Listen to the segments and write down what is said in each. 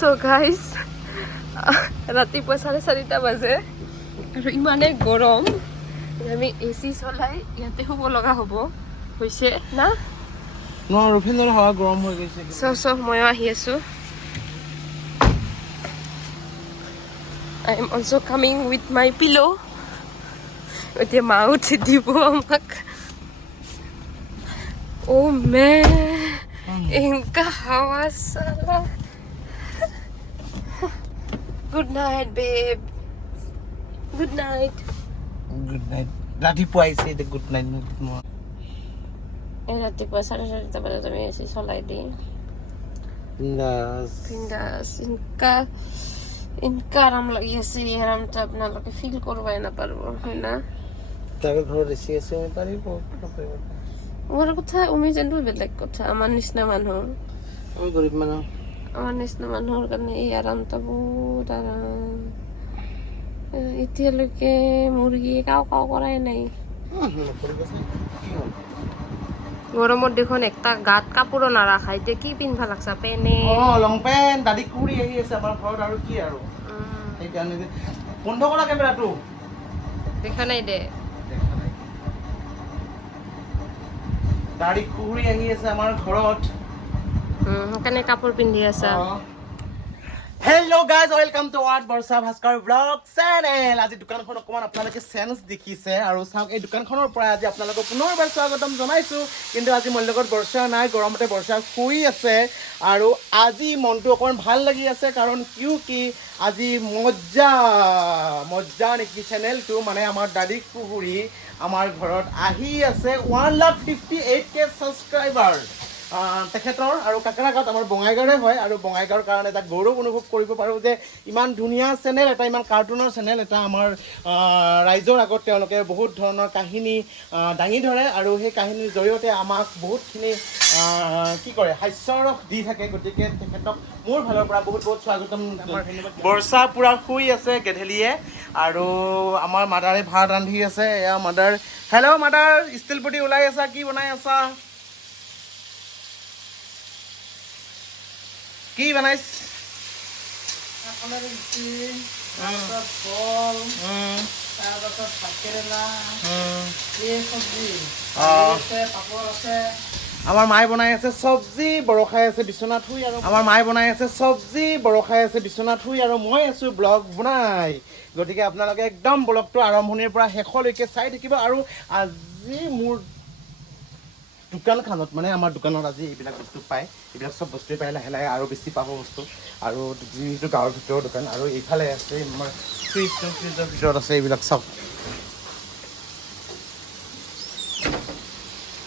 So guys, ৰাতিপুৱা 4:30 বাজে আৰু ইমানে গৰম আমি এসি চলাই ইয়াতে শুব লগা হ'ব হৈছে না নোৱাৰো ফেনৰ হাৱা গৰম হৈ গৈছে so মই আহি আছো I am also coming with my pillow এতিয়া মা উঠি দিব আমাক oh man ইনকা হাৱা সালা Good night, babe. Good night. Good night. ৰাতিপুৱা আহিছে the good night good morning. ৰাতিপুৱা 4:30 বজাত আমি এসি চলাই দি বিন্দাস ইনকা আৰাম লাগি আছে এই আৰামটা আপোনালোকে ফিল কৰবাই নাপাৰব হয় না তাকে ঘৰত এসি আছে আমি পাৰিব মোৰ কথা উমিজেনটো বেলেগ কথা আমাৰ নিচিনা মানুহ আমি গৰীব মানুহ আমাৰ নিচিনা মানুহৰ কাৰণে এই আৰামটা বহুত আৰাম এতিয়ালৈকে মুৰ্গী কাও কৰাই নাই গৰমত দেখোন একটা গাত কাপোৰো নাৰাখা এতিয়া কি পিন্ধবা লাগছা পেনে লং পেন্ট দাদি কুহৰি আহি আছে আমাৰ ঘৰত আৰু কি আৰু সেইকাৰণে বন্ধ কৰা কেমেৰাটো দেখা নাই দে দাদি কুহৰি আহি আছে আমাৰ ঘৰত সেইকাৰণে কাপোৰ পিন্ধি আছা Hello guys, welcome to Barsha Bhaskar vlog channel. আজি দোকানখন অকমান আপোনালোকে চেঞ্জ দেখিছে আৰু চাওক এই দোকানখনৰ পৰা আজি আপোনালোকক পুনৰবাৰ স্বাগতম জনাইছো কিন্তু আজি মোৰ লগত বৰ্ষা নাই গৰমতে বৰ্ষা শুই আছে আৰু আজি মনটো অকমান ভাল লাগি আছে কাৰণ কিউ কি আজি মজ্জা নেকি চেনেলটো মানে আমাৰ দাদি কুহুৰি আমাৰ ঘৰত আহি আছে 158k সাবস্ক্ৰাইবাৰ তেখেতৰ আৰু কাকৰাগাঁৱত আমাৰ বঙাইগাঁৱৰে হয় আৰু বঙাইগাঁৱৰ কাৰণে এটা গৌৰৱ অনুভৱ কৰিব পাৰোঁ যে ইমান ধুনীয়া চেনেল এটা ইমান কাৰ্টুনৰ চেনেল এটা আমাৰ ৰাইজৰ আগত তেওঁলোকে বহুত ধৰণৰ কাহিনী দাঙি ধৰে আৰু সেই কাহিনীৰ জৰিয়তে আমাক বহুতখিনি কি কৰে হাস্যৰস দি থাকে গতিকে তেখেতক মোৰ ফালৰ পৰা বহুত বহুত স্বাগতম বৰ্ষা পূৰা শুই আছে গেধেলিয়ে আৰু আমাৰ মাদাৰে ভাত ৰান্ধি আছে এয়া মাদাৰ হেল্ল' মাদাৰ ষ্টিল পুটি ওলাই আছা কি বনাই আছা কি বনাইছ আমাৰ মায়ে বনাই আছে চব্জি বৰখাই আছে বিচনাত শুই আৰু মই আছো ব্লগ বনাই গতিকে আপোনালোকে একদম ব্লগটো আৰম্ভণিৰ পৰা শেষলৈকে চাই থাকিব আৰু আজি মোৰ দোকানখনত মানে আমাৰ দোকানত আজি এইবিলাক বস্তু পায় এইবিলাক চব বস্তুৱে পায় লাহে লাহে আৰু বেছি পাব বস্তু আৰু যিহেতু গাঁৱৰ ভিতৰৰ দোকান আৰু এইফালে আছে আমাৰ ফ্ৰিজৰ ভিতৰত আছে এইবিলাক চব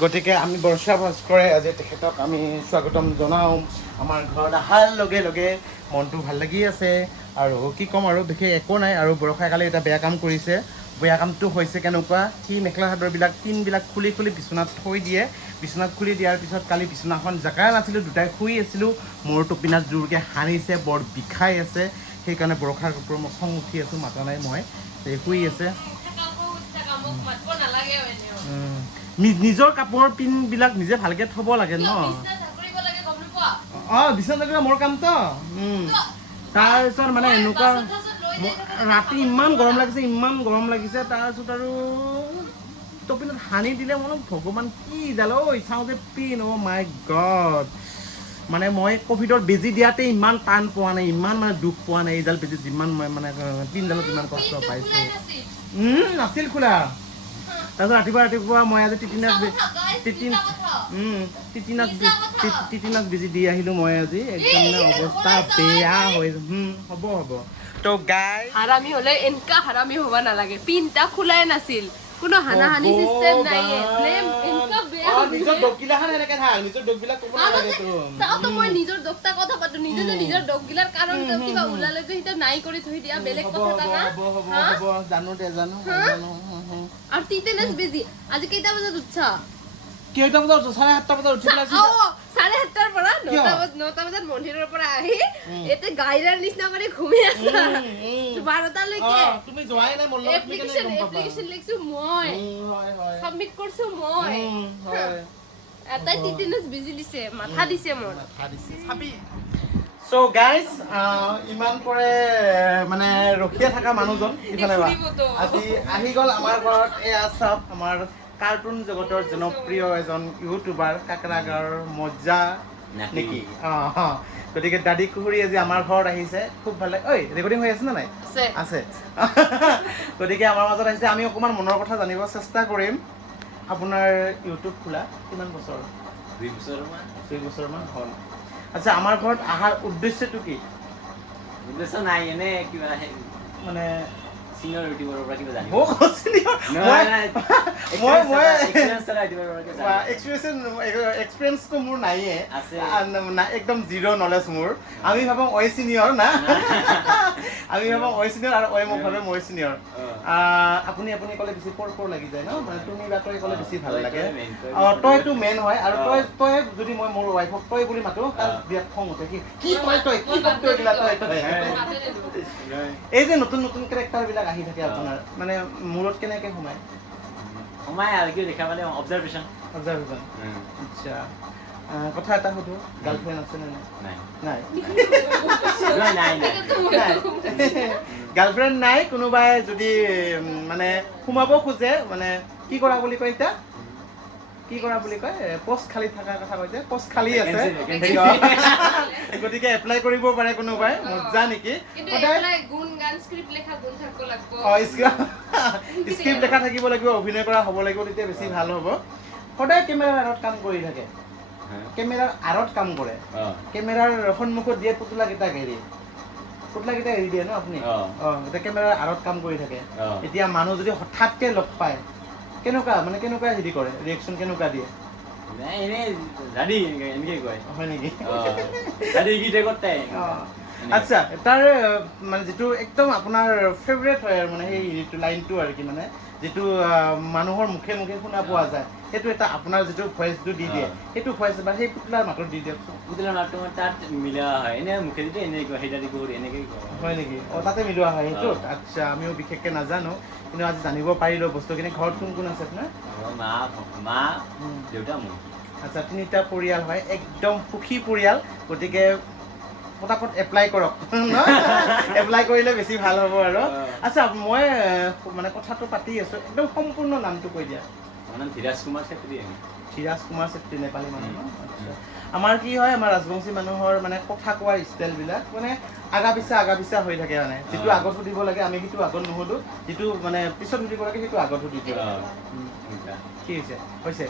গতিকে আমি বৰ্ষা ভাস্কৰে আজি তেখেতক আমি স্বাগতম জনাওঁ আমাৰ ঘৰত অহাৰ লগে লগে মনটো ভাল লাগি আছে আৰু কি ক'ম আৰু বিশেষ একো নাই আৰু বৰ্ষাই কালি এটা বেয়া কাম কৰিছে বেয়া কামটো হৈছে কেনেকুৱা সি মেখেলা চাদৰবিলাক টিনবিলাক খুলি বিচনাত থৈ দিয়ে বিচনাত খুলি দিয়াৰ পিছত কালি বিচনাখন জেগা নাছিলোঁ দুটাই শুই আছিলোঁ মোৰ টোপিনাত জোৰকৈ সানিছে বৰ বিষাই আছে সেইকাৰণে বৰষাৰ ওপৰত মই খং উঠি আছোঁ মাতা নাই মই শুই আছে নিজৰ কাপোৰৰ পিনবিলাক নিজে ভালকৈ থ'ব লাগে ন বিচনা চাকৰি মোৰ কামতো তাৰপিছত মানে এনেকুৱা ৰাতি ইমান গৰম লাগিছে তাৰপিছত আৰু টোপিনত সানি দিলে মই ভগৱান কি ডাল চাওঁ যে পিন মাই গড মানে মই ক'ভিডৰ বেজি দিয়াতে ইমান টান পোৱা নাই ইমান মানে দুখ পোৱা নাই এইডাল বেজি যিমান মই মানে পিনডালত ইমান কষ্ট পাইছোঁ নাছিল খোলা তাৰপিছত ৰাতিপুৱা মই আজি টিটিনাছ বেজি দি আহিলোঁ মই আজি একদম মানে অৱস্থা বেয়া হৈ হ'ব তো গাই হাৰামি হ'লে এনেকা হাৰামি হ'ব নালাগে পিনটা খোলাই নাছিল কোনো হানাহানি সিস্টেম নাই ব্লেম এনেকা বেয়া নিজৰ ডগগিলাখন এনেকৈ থাক নিজৰ ডগবিলাক ক'ব নালাগে তো মই নিজৰ ডগটা কথা পাতো নিজে যে নিজৰ ডগগিলাৰ কাৰণ কিবা ওলালে যে সেইটো নাই কৰি থৈ দিয়া বেলেগ কথা এটা হ'ব জানো আৰু টিটেনাছ বেজি আজি কেইটা বজাত উঠছা কেইটা বজাত উঠছ 7:30 বজাত উঠি পেলাই 7:30 পৰা 9টা বজাত মন্দিৰৰ পৰা আহি এতে গাইৰাৰ নিচিনা কৰি ঘুমি আছা 12টা লৈকে তুমি যোৱাই নাই মোৰ লগত এপ্লিকেশন লিখছো মই হয় সাবমিট কৰছো মই হয় এটা টিটেনাছ বেজি দিছে মাথা দিছে মোৰ চাবি So guys, ইমান পৰে মানে ৰখিয়া থকা মানুহজন ইফালে আজি আহি গ'ল আমাৰ ঘৰত এয়া চাওক আমাৰ কাৰ্টুন জগতৰ জনপ্ৰিয় এজন ইউটিউবাৰ কাকৰাগাঁৱৰ মজ্জা নেকি গতিকে দাদি কুহুৰী আজি আমাৰ ঘৰত আহিছে খুব ভাল লাগে ঐ ৰেকৰ্ডিং হৈ আছে নে নাই আছে গতিকে আমাৰ মাজত আহিছে আমি অকণমান মনৰ কথা জানিব চেষ্টা কৰিম আপোনাৰ ইউটিউব খোলা কিমান বছৰ 2 বছৰমান হ'ল আচ্ছা আমাৰ ঘৰত আহাৰ উদ্দেশ্যটো কি উদ্দেশ্য নাই এনে কিবা মানে সিনিয়ৰ ইউটিউবাৰৰ পৰা কিবা জানিব এক্সপিৰিয়েঞ্চটো মোৰ নাইয়ে একদম জিৰ' নলেজ মোৰ আমি ভাবোঁ ঐ চিনিয়ৰ না আমি ভাবোঁ ঐ চিনিয়ৰ আৰু ঐ মোক ভাবে মই চিনিয়ৰ আপুনি ক'লে বেছি পৰ লাগি যায় ন মানে তুমি বা তই ক'লে বেছি ভাল লাগে তইটো মেইন হয় আৰু তই যদি মই মোৰ ৱাইফক তই বুলি মাতো তাৰ বিৰাট খং উঠে কি তই কি তই দিলা তই এই যে নতুন নতুন কেৰেক্টাৰবিলাক আহি থাকে আপোনাৰ মানে মূৰত কেনেকৈ সোমায় আৰু কি দেখা পালে অবজাৰভেশ্যন আচ্ছা কথা এটা সুধো গাৰ্লফ্ৰেণ্ড আছে নে নাই গাৰ্লফ্ৰেণ্ড নাই কোনোবাই যদি মানে সোমাব খোজে মানে কি কৰা বুলি কয় এতিয়া কি কৰা বুলি কয় পোষ্ট খালী থকাৰ কথা কৈছে পোষ্ট খালী আছে গতিকে এপ্লাই কৰিব পাৰে কোনোবাই মজ্জা নেকি স্ক্ৰিপ্ট লেখা থাকিব লাগিব অভিনয় কৰা হ'ব লাগিব তেতিয়া বেছি ভাল হ'ব সদায় কেমেৰাৰ আঁৰত কাম কৰি থাকে কেমেৰাৰ আঁৰত কাম কৰে কেমেৰাৰ সন্মুখত দিয়ে পুতলাকেইটা এৰি দিয়ে ন আপুনি এতিয়া কেমেৰাৰ আঁৰত কাম কৰি থাকে এতিয়া মানুহ যদি হঠাৎকে লগ পায় কেনেকুৱা হেৰি কৰে ৰিয়েকশ্যন কেনেকুৱা দিয়ে হয় নেকি আচ্ছা তাৰ মানে যিটো একদম আপোনাৰ ফেভৰেট হয় আৰু মানে সেই লাইনটো আৰু কি মানে যিটো মানুহৰ মুখে মুখে শুনা পোৱা যায় সেইটো এটা আপোনাৰ যিটো ভইচটো দি দিয়ে সেইটো ভইচ বা সেই পুতলাৰ মাতত দি দিয়কচোন পুতলাৰ মাতটো তাত মিলোৱা হয় এনে মুখে যদি এনেকুৱা সেই দাদি কুহুৰী এনেকৈ হয় নেকি তাতে মিলোৱা হয় সেইটো আচ্ছা আমিও বিশেষকৈ নাজানো কিন্তু আজি জানিব পাৰিলোঁ বস্তুখিনি ঘৰত কোন কোন আছে আপোনাৰ মা দেউতা মোৰ আচ্ছা 3টা পৰিয়াল হয় একদম সুখী পৰিয়াল গতিকে পটাপট এপ্লাই কৰক এপ্লাই কৰিলে বেছি ভাল হ'ব আৰু আচ্ছা মই মানে কথাটো পাতি আছোঁ একদম সম্পূৰ্ণ নামটো কৈ দিয়া ধীৰাজ কুমাৰ চেত্ৰী নেপালী মানুহ ন আচ্ছা আমাৰ কি হয় আমাৰ ৰাজবংশী মানুহৰ মানে কথা কোৱাৰ ষ্টাইলবিলাক মানে আগা পিছা হৈ থাকে মানে যিটো আগত সুধিব লাগে আমি সেইটো আগত নুসুধো যিটো মানে পিছত সুধিব লাগে সেইটো আগত সুধি দিওঁ কি হৈছে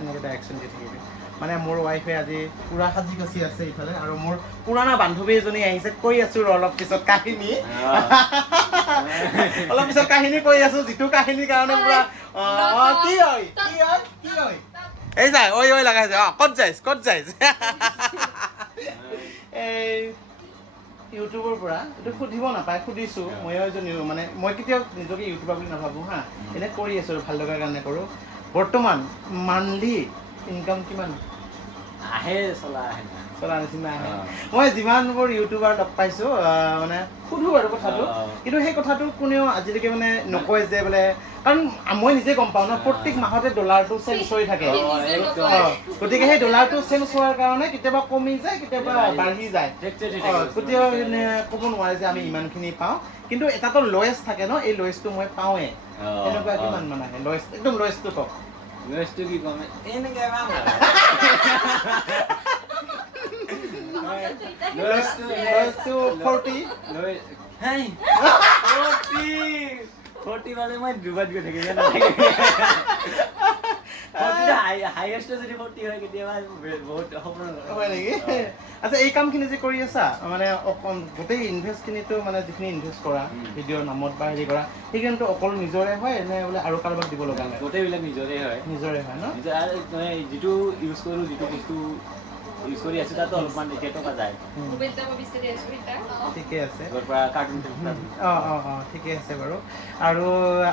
এনেকৈ ডাইৰেকশ্যন দি থাকিবি মানে মোৰ ৱাইফে আজি পুৰা সাজি কাচি আছে ইফালে আৰু মোৰ পুৰণা বান্ধৱী এজনী আহিছে কৈ আছো অলপ পিছত কাহিনী কৈ আছো যিটো কাহিনীৰ কাৰণে পুৰা কি হয় এই যায় ঐ লগাইছে ক'ত যাইছ এই ইউটিউবৰ পৰা এইটো সুধিব নাপায় সুধিছোঁ মই এজনীও মানে মই কেতিয়াও নিজকে ইউটিউবাৰ বুলি নাভাবোঁ হা এনে কৰি আছোঁ ভাল লগাৰ কাৰণে কৰোঁ বৰ্তমান মান্থলি ইনকাম কিমান চলা নিচিনা আহে মই যিমানবোৰ ইউটিউবাৰ লগ পাইছোঁ মানে সুধোঁ আৰু কথাটো কিন্তু সেই কথাটো কোনেও আজিলৈকে মানে নকয় যে বোলে কাৰণ মই নিজে গম পাওঁ ন প্ৰত্যেক মাহতে ডলাৰটো চেঞ্জ হৈ থাকে গতিকে সেই ডলাৰটো চেঞ্জ হোৱাৰ কাৰণে কেতিয়াবা কমি যায় কেতিয়াবা বাঢ়ি যায় কেতিয়াও ক'ব নোৱাৰে যে আমি ইমানখিনি পাওঁ কিন্তু এটাতো লয়েষ্ট থাকে ন এই লয়েষ্টটো মই পাওঁৱে এনেকুৱা কিমান মান আহে লয়েষ্ট একদম লয়েষ্টটো কওক লয়েষ্টটো কি ক'ম এনেকৈ লয়েষ্টটো 40 40 মানে মই দুবাৰ গৈ থাকিম হাইয়েষ্ট যদি 40 হয় কেতিয়াবা বহুত সপোন হয় নেকি আচ্ছা এই কামখিনি যে কৰি আছা মানে গোটেই ইনভেষ্টখিনিতো মানে যিখিনি ইনভেষ্ট কৰা ভিডিঅ'ৰ নামত বা হেৰি কৰা সেইখিনিতো অকল নিজৰে হয় নে বোলে আৰু কাৰোবাক দিব লগা নাই গোটেইবিলাক নিজৰে হয় ন যিটো ইউজ কৰোঁ যিটো বস্তু ইউজ কৰি আছোঁ তাতো অলপমান টকা যায় ঠিকে আছে ঠিকে আছে বাৰু আৰু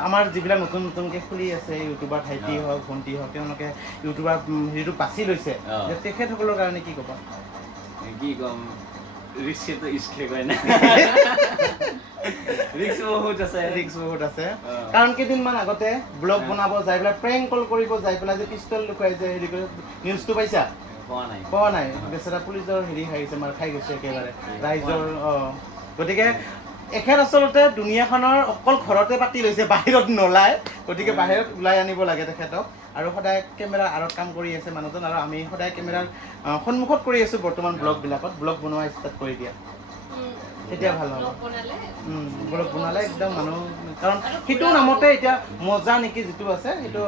আমাৰ যিবিলাক নতুনকৈ খুলি আছে ইউটিউবাৰ ভাইটি হওক ভণ্টি হওক তেওঁলোকে ইউটিউবাৰ হেৰিটো বাছি লৈছে তেখেতসকলৰ কাৰণে কি ক'বা কি ক'ম ৰিক্সটো ইস্কে কৰে না ৰিক্স বহুত আছে কাৰণ কেইদিনমান আগতে ব্লগ বনাব যাই পেলাই প্ৰেংক কল কৰিব যাই পেলাই যে পিষ্টল লুকুৱাই যে হেৰি কৰে নিউজটো পাইছা পোৱা নাই বেচেৰা পুলিচৰ হেৰি খাইছে মাৰ খাই গৈছে একেবাৰে ৰাইজৰ গতিকে এখেত আচলতে দুনিয়াখনৰ অকল ঘৰতে পাতি লৈছে বাহিৰত নোলায় গতিকে বাহিৰত ওলাই আনিব লাগে তেখেতক আৰু সদায় কেমেৰাৰ আঁৰত কাম কৰি আছে মানুহজন আৰু আমি সদায় কেমেৰাৰ সন্মুখত কৰি আছোঁ বৰ্তমান ব্লগবিলাকত ব্লগ বনোৱা ষ্টাৰ্ট কৰি দিয়া তেতিয়া ভাল হ'ব ব্লগ বনালে একদম মানুহ কাৰণ সেইটো নামতে এতিয়া মজা নেকি যিটো আছে সেইটো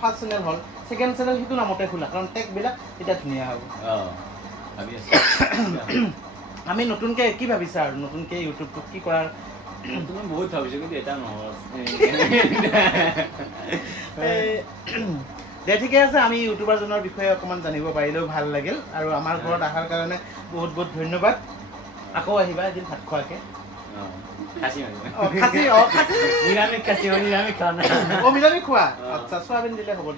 ফাৰ্ষ্ট চেনেল হ'ল ছেকেণ্ড চেনেল সেইটো নামতে খোলা কাৰণ টেগবিলাক তেতিয়া ধুনীয়া হ'ব আমি নতুনকৈ কি ভাবিছা আৰু নতুনকৈ ইউটিউবটোক কি কৰাৰ তুমি বহুত ভাবিছো কিন্তু এটা নহ'ল দে ঠিকে আছে আমি ইউটিউবাৰজনৰ বিষয়ে অকণমান জানিব পাৰিলেও ভাল লাগিল আৰু আমাৰ ঘৰত অহাৰ কাৰণে বহুত বহুত ধন্যবাদ আকৌ আহিবা এদিন ভাত খোৱাকৈ নিৰামিষ খোৱা আচ্ছা চয়াবিন দিলে হ'ব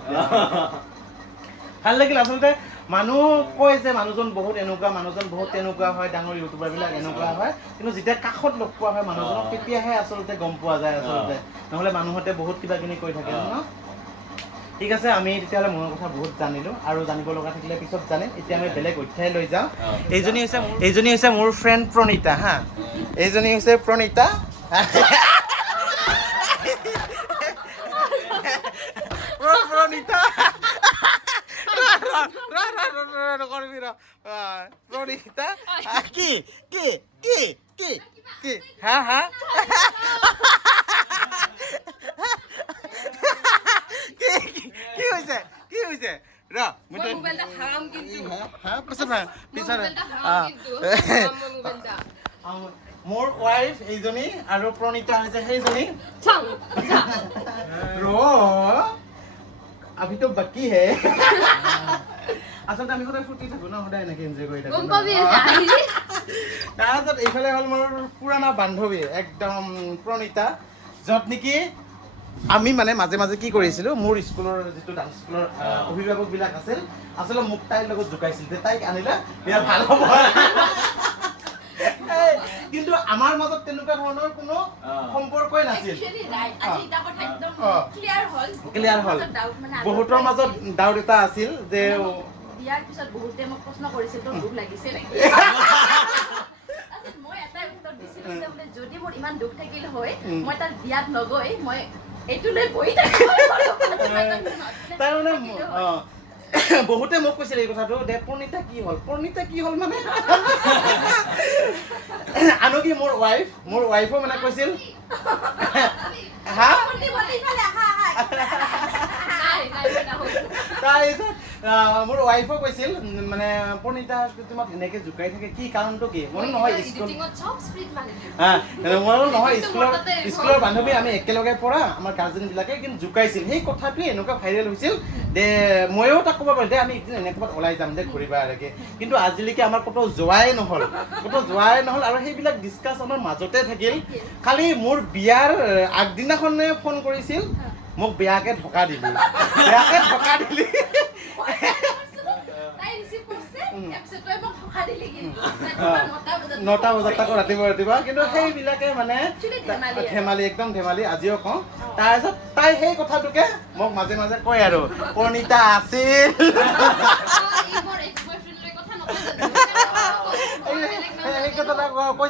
ভাল লাগিল আচলতে মানুহ কয় যে মানুহজন বহুত এনেকুৱা মানুহজন বহুত তেনেকুৱা হয় ডাঙৰ ইউটিউবাৰবিলাক এনেকুৱা হয় কিন্তু যেতিয়া কাষত লগ পোৱা হয় মানুহজনক তেতিয়াহে আচলতে গম পোৱা যায় আচলতে নহ'লে মানুহতে বহুত কিবা কিনি কৈ থাকে ন ঠিক আছে আমি তেতিয়াহ'লে মনৰ কথা বহুত জানিলোঁ আৰু জানিব লগা থাকিলে পিছত জানিম এতিয়া আমি বেলেগ অধ্যায় লৈ যাওঁ এইজনী হৈছে মোৰ ফ্ৰেণ্ড প্ৰণীতা হা এইজনী হৈছে প্ৰণীতা প্ৰণীতা প্ৰণীতা কি কি কি কি কি হা হা কি হৈছে কি হৈছে ৰ মোৰ ৱাইফ এইজনী আৰু প্ৰণীতা হৈছে সেইজনী ৰ আভিতো বাকী হে আচলতে আমি সদায় ফুটি থাকো ন সদায় এনেকে এনজয় কৰি থাকো তাৰপিছত এইফালে হ'ল মোৰ পুৰণা বান্ধৱী একদম প্ৰণীতা য'ত নেকি আমি মানে মাজে মাজে কি কৰিছিলোঁ মোৰ স্কুলৰ যিটো ডান্স স্কুলৰ অভিভাৱকবিলাক আছিল আচলতে মোক তাইৰ লগত জোকাইছিল যে তাইক আনিলে বিৰাট ভাল হ'ব কিন্তু আমাৰ মাজত তেনেকুৱা ধৰণৰ কোনো সম্পৰ্কই নাছিল ক্লিয়াৰ হ'ল বহুতৰ মাজত ডাউট এটা আছিল যে বিয়াৰ পিছত বহুতে মোক প্ৰশ্ন কৰিছিল তোৰ দুখ লাগিছে নেকি মই এটাই উত্তৰ দিছিলোঁ যে মানে যদি মোৰ ইমান দুখ থাকিল হয় মই তাৰ বিয়াত নগৈ মই এইটো লৈ বহি থাকিব তাৰমানে বহুতে মোক কৈছিল এই কথাটো দে প্ৰণীতা কি হ'ল মানে আনকি মোৰ ৱাইফো মানে কৈছিল হা তাৰপিছত মোৰ ৱাইফো কৈছিল মানে প্ৰণীতা তোমাক এনেকে জোকাই থাকে কি কাৰণটো কি মই নহয় স্কুলৰ বান্ধৱী আমি একেলগে পঢ়া আমাৰ গাৰ্জেনবিলাকে কিন্তু জোকাইছিল সেই কথাটোৱে এনেকুৱা ভাইৰেল হৈছিল দে ময়ো তাক ক'ব পাৰোঁ দে আমি একদিন এনে ক'ৰবাত ওলাই যাম দে ঘূৰিবা এনেকৈ কিন্তু আজিলৈকে আমাৰ ক'তো যোৱাই নহ'ল আৰু সেইবিলাক ডিছকাছ আমাৰ মাজতে থাকিল খালি মোৰ বিয়াৰ আগদিনাখনে ফোন কৰিছিল মোক বেয়াকে ধকা দিলি নটা বজাত তাকো ৰাতিপুৱা কিন্তু সেইবিলাকে মানে ধেমালি একদম ধেমালি আজিও কওঁ তাৰপিছত তাই সেই কথাটোকে মোক মাজে মাজে কয় আৰু প্ৰণীতা আছিল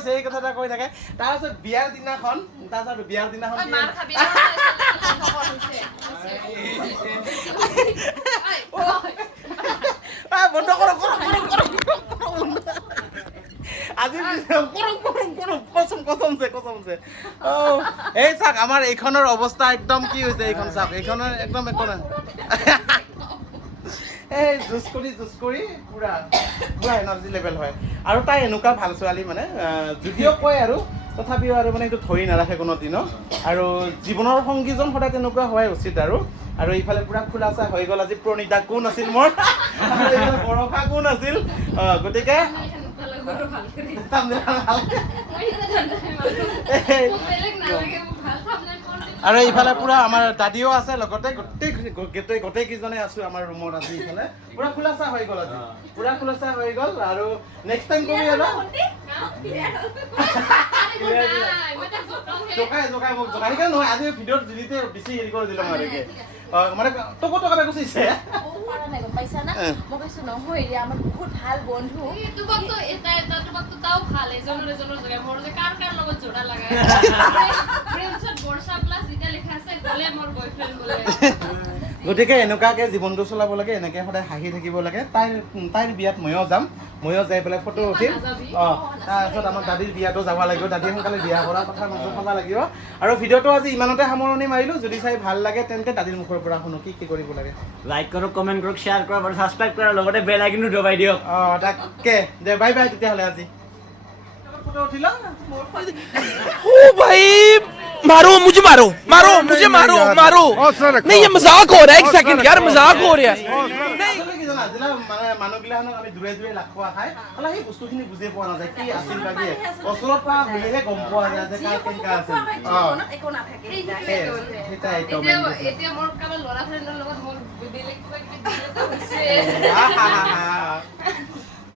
এই কথাটা কৈ থাকে তাৰপিছত বিয়াৰ দিনাখন বন্ধ কৰ আজি কচমছে এই চাওক আমাৰ এইখনৰ অৱস্থা একদম কি হৈছে এইখন চাওক এইখনৰ একদম একো নাই এই জুচ কৰি পুৰা এনাৰ্জি লেভেল হয় আৰু তাই এনেকুৱা ভাল ছোৱালী মানে যদিও কয় আৰু তথাপিও আৰু মানে এইটো ধৰি নাৰাখে কোনো দিনো আৰু জীৱনৰ সংগীজন সদায় তেনেকুৱা হোৱাই উচিত আৰু ইফালে পুৰা খোলাচা হৈ গ'ল আজি প্ৰণীতা কোন আছিল মোৰ বৰষা কোন আছিল গতিকে আৰু এইফালে পুৰা আমাৰ দাদিও আছে লগতে গোটেইকেইজনে আছো আমাৰ ৰুমত আজি ইফালে পুৰা খোলাচা হৈ গ'ল আৰু নেক্সট টাইম কবি আৰু জোকাই মোক সেইকাৰণে নহয় আজি ভিডিঅ'ত যিতে বেছি হেৰি কৰি দিলোঁ মই মানে তোকো টকা গুচিছে পৰা নাই গম পাইছা না মই কৈছো নহয় ৰে আমাৰ বহুত ভাল বন্ধু তোমাকতো তোমাকতো তাও ভাল এজনৰ জগাই মোৰ যে কাৰ লগত জোৰা লাগাই ফ্ৰেণ্ডছত বৰ্ষা প্লাছ এটা লিখা আছে গলে মোৰ বয়ফ্ৰেণ্ড বোলে গতিকে এনেকুৱাকে জীৱনটো চলাব লাগে এনেকৈ সদায় হাঁহি থাকিব লাগে তাইৰ বিয়াত ময়ো যাম ময়ো যাই পেলাই ফটো উঠিম তাৰপিছত আমাৰ দাদীৰ বিয়াতো যাব লাগিব দাদী সোনকালে বিয়া কৰাৰ কথা নজৰ খাব লাগিব আৰু ভিডিঅ'টো আজি ইমানতে সামৰণি মাৰিলোঁ যদি চাই ভাল লাগে তেন্তে দাদীৰ মুখৰ পৰা শুনো কি কৰিব লাগে লাইক কৰক কমেণ্ট কৰক শ্বেয়াৰ কৰক আৰু ছাবস্ক্ৰাইব কৰাৰ লগতে বেল আইকনটো দবাই দিয়ক তাকে দে বাই বাই তেতিয়াহ'লে আজি ফটো উঠিলা ओ भाई मारो मुझे मारो नहीं ये मजाक हो रहा है एक सेकंड यार मजाक हो रहा है মানুহবিলাকক আমি দূৰে দূৰে লাখোৱা খাই অলপ সেই বস্তুখিনি বুজি পোৱা নাযায় কি আছিল বা কি ওচৰৰ পৰা বুলিহে গম পোৱা যায় যে কাৰ কেনেকুৱা আছিল একো নাথাকে এতিয়া মোৰ কাৰোবাৰ ল'ৰা ফ্ৰেণ্ডৰ লগত মোৰ বেলেগ কিবা কিবি হৈছে